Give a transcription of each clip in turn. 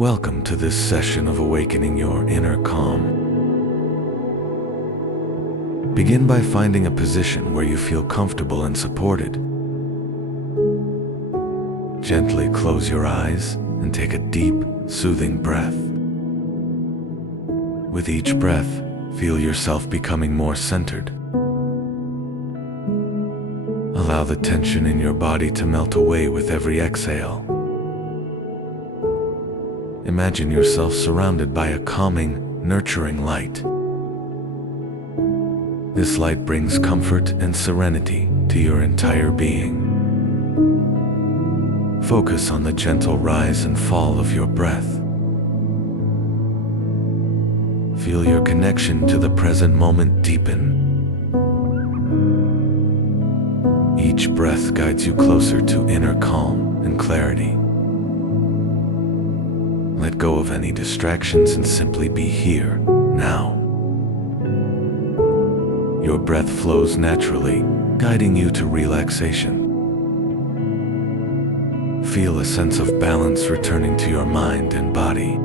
Welcome to this session of awakening your inner calm. Begin by finding a position where you feel comfortable and supported. Gently close your eyes and take a deep, soothing breath. With each breath, feel yourself becoming more centered. Allow the tension in your body to melt away with every exhale. Imagine yourself surrounded by a calming, nurturing light. This light brings comfort and serenity to your entire being. Focus on the gentle rise and fall of your breath. Feel your connection to the present moment deepen. Each breath guides you closer to inner calm and clarity. Let go of any distractions and simply be here, now. Your breath flows naturally, guiding you to relaxation. Feel a sense of balance returning to your mind and body.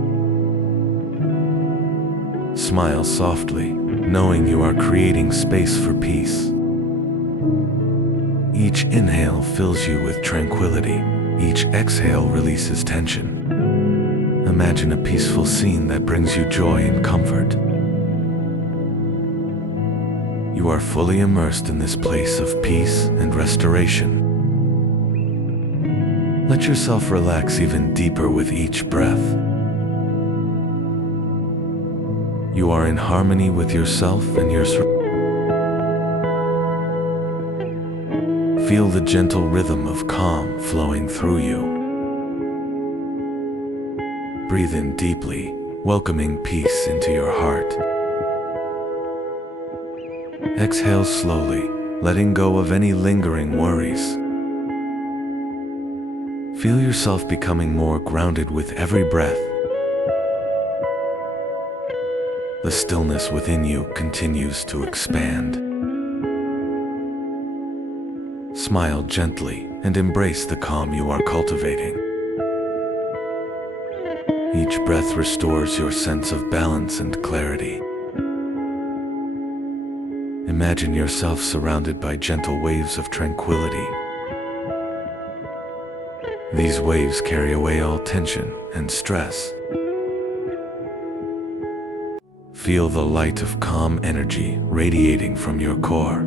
Smile softly, knowing you are creating space for peace. Each inhale fills you with tranquility. Each exhale releases tension. Imagine a peaceful scene that brings you joy and comfort. You are fully immersed in this place of peace and restoration. Let yourself relax even deeper with each breath. You are in harmony with yourself and your surroundings. Feel the gentle rhythm of calm flowing through you. Breathe in deeply, welcoming peace into your heart. Exhale slowly, letting go of any lingering worries. Feel yourself becoming more grounded with every breath. The stillness within you continues to expand. Smile gently and embrace the calm you are cultivating. Each breath restores your sense of balance and clarity. Imagine yourself surrounded by gentle waves of tranquility. These waves carry away all tension and stress. Feel the light of calm energy radiating from your core.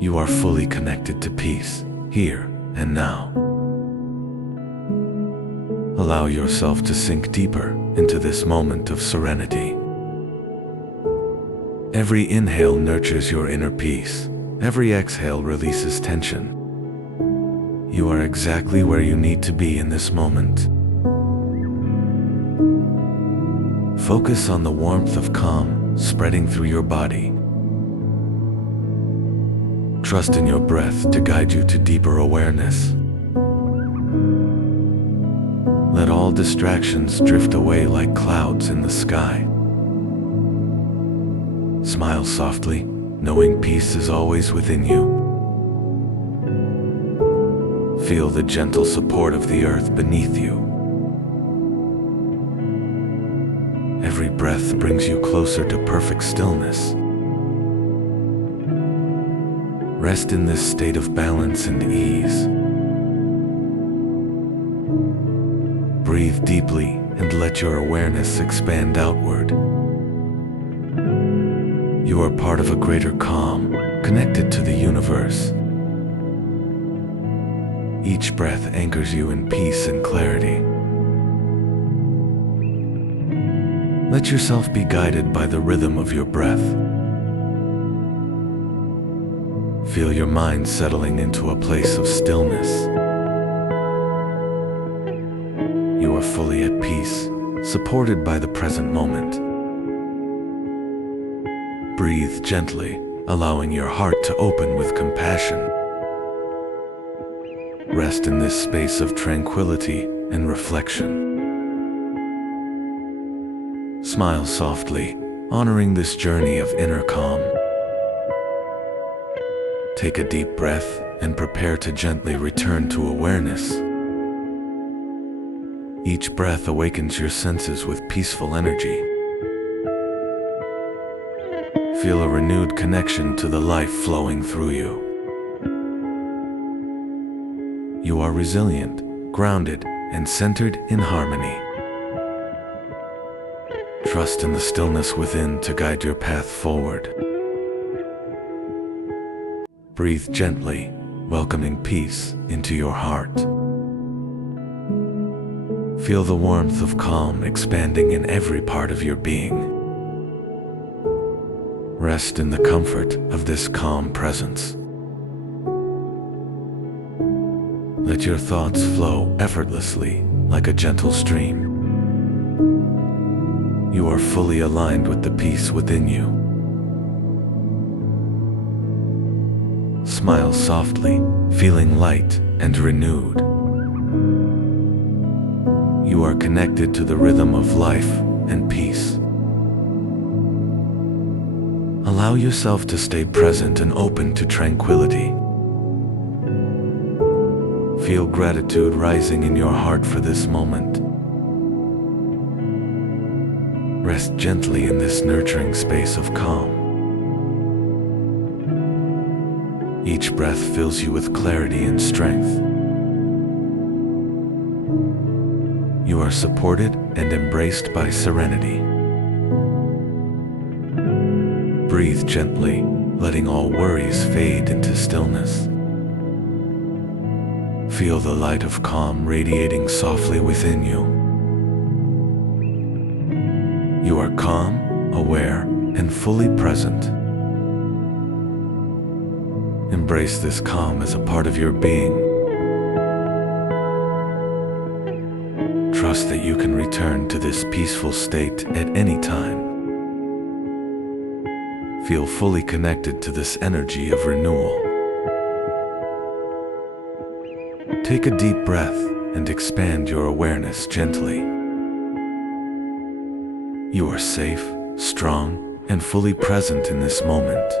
You are fully connected to peace, here and now. Allow yourself to sink deeper into this moment of serenity. Every inhale nurtures your inner peace. Every exhale releases tension. You are exactly where you need to be in this moment. Focus on the warmth of calm spreading through your body. Trust in your breath to guide you to deeper awareness. Let all distractions drift away like clouds in the sky. Smile softly, knowing peace is always within you. Feel the gentle support of the earth beneath you. Every breath brings you closer to perfect stillness. Rest in this state of balance and ease. Breathe deeply and let your awareness expand outward. You are part of a greater calm, connected to the universe. Each breath anchors you in peace and clarity. Let yourself be guided by the rhythm of your breath. Feel your mind settling into a place of stillness. You are fully at peace, supported by the present moment. Breathe gently, allowing your heart to open with compassion. Rest in this space of tranquility and reflection. Smile softly, honoring this journey of inner calm. Take a deep breath and prepare to gently return to awareness. Each breath awakens your senses with peaceful energy. Feel a renewed connection to the life flowing through you. You are resilient, grounded, and centered in harmony. Trust in the stillness within to guide your path forward. Breathe gently, welcoming peace into your heart. Feel the warmth of calm expanding in every part of your being. Rest in the comfort of this calm presence. Let your thoughts flow effortlessly like a gentle stream. You are fully aligned with the peace within you. Smile softly, feeling light and renewed. You are connected to the rhythm of life and peace. Allow yourself to stay present and open to tranquility. Feel gratitude rising in your heart for this moment. Rest gently in this nurturing space of calm. Each breath fills you with clarity and strength. You are supported and embraced by serenity. Breathe gently, letting all worries fade into stillness. Feel the light of calm radiating softly within you. You are calm, aware, and fully present. Embrace this calm as a part of your being. Trust that you can return to this peaceful state at any time. Feel fully connected to this energy of renewal. Take a deep breath and expand your awareness gently. You are safe, strong, and fully present in this moment.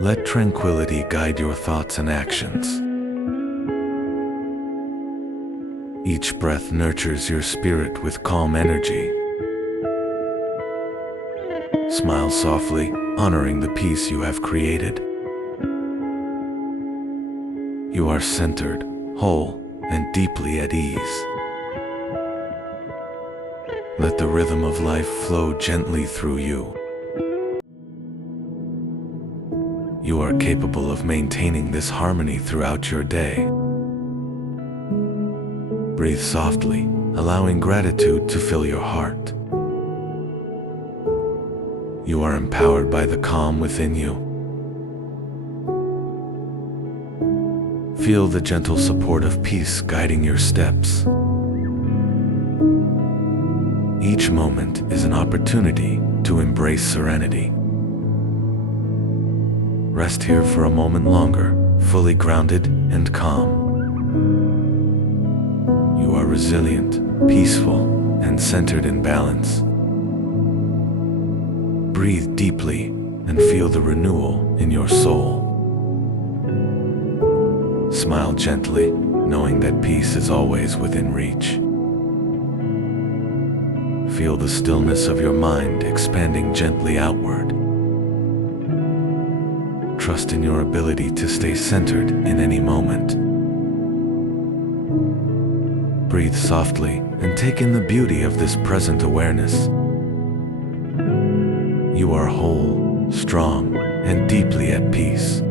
Let tranquility guide your thoughts and actions. Each breath nurtures your spirit with calm energy. Smile softly, honoring the peace you have created. You are centered, whole, and deeply at ease. Let the rhythm of life flow gently through you. You are capable of maintaining this harmony throughout your day. Breathe softly, allowing gratitude to fill your heart. You are empowered by the calm within you. Feel the gentle support of peace guiding your steps. Each moment is an opportunity to embrace serenity. Rest here for a moment longer, fully grounded and calm. You are resilient, peaceful, and centered in balance. Breathe deeply and feel the renewal in your soul. Smile gently, knowing that peace is always within reach. Feel the stillness of your mind expanding gently outward. Trust in your ability to stay centered in any moment. Breathe softly and take in the beauty of this present awareness. You are whole, strong, and deeply at peace.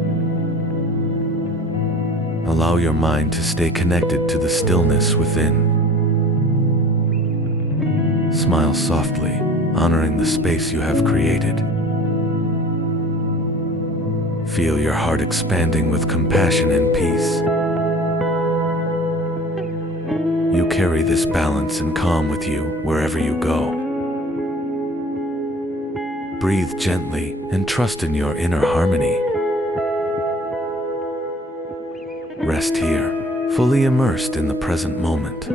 Allow your mind to stay connected to the stillness within. Smile softly, honoring the space you have created. Feel your heart expanding with compassion and peace. You carry this balance and calm with you wherever you go. Breathe gently and trust in your inner harmony. Rest here, fully immersed in the present moment.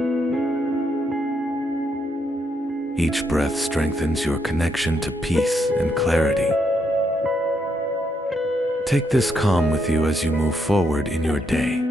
Each breath strengthens your connection to peace and clarity. Take this calm with you as you move forward in your day.